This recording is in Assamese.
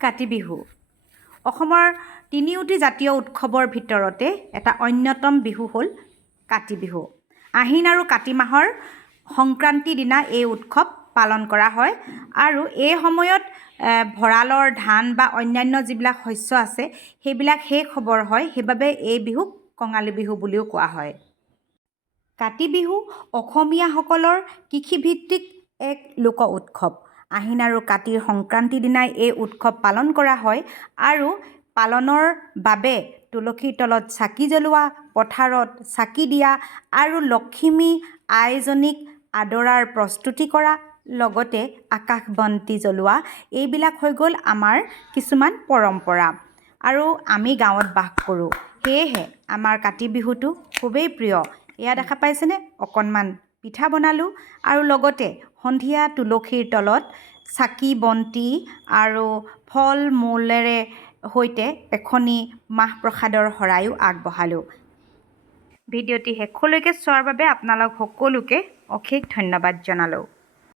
কাতি বিহু অসমৰ তিনিওটি জাতীয় উৎসৱৰ ভিতৰতে এটা অন্যতম বিহু হ'ল কাতি বিহু। আহিন আৰু কাতি মাহৰ সংক্ৰান্তিৰ দিনা এই উৎসৱ পালন কৰা হয় আৰু এই সময়ত ভঁৰালৰ ধান বা অন্যান্য যিবিলাক শস্য আছে সেইবিলাক শেষ হ'বৰ হয়, সেইবাবে এই বিহুক কঙালী বিহু বুলিও কোৱা হয়। কাতি বিহু অসমীয়াসকলৰ কৃষিভিত্তিক এক লোক উৎসৱ। আহিন আৰু কাতিৰ সংক্ৰান্তিৰ দিনাই এই উৎসৱ পালন কৰা হয় আৰু পালনৰ বাবে তুলসীৰ তলত চাকি জ্বলোৱা, পথাৰত চাকি দিয়া আৰু লখিমী আইজনীক আদৰাৰ প্ৰস্তুতি কৰা, লগতে আকাশ বন্তি জ্বলোৱা, এইবিলাক হৈ গ'ল আমাৰ কিছুমান পৰম্পৰা। আৰু আমি গাঁৱত বাস কৰোঁ, সেয়েহে আমাৰ কাতি বিহুটো খুবেই প্ৰিয়। এয়া দেখা পাইছেনে, অকণমান পিঠা বনালোঁ আৰু লগতে সন্ধিয়া তুলসীৰ তলত চাকি বন্তি আৰু ফল মূলেৰে সৈতে এখনি মাহ প্ৰসাদৰ শৰায়ো আগবঢ়ালোঁ। ভিডিঅ'টি শেষলৈকে চোৱাৰ বাবে আপোনালোক সকলোকে অশেষ ধন্যবাদ জনালোঁ।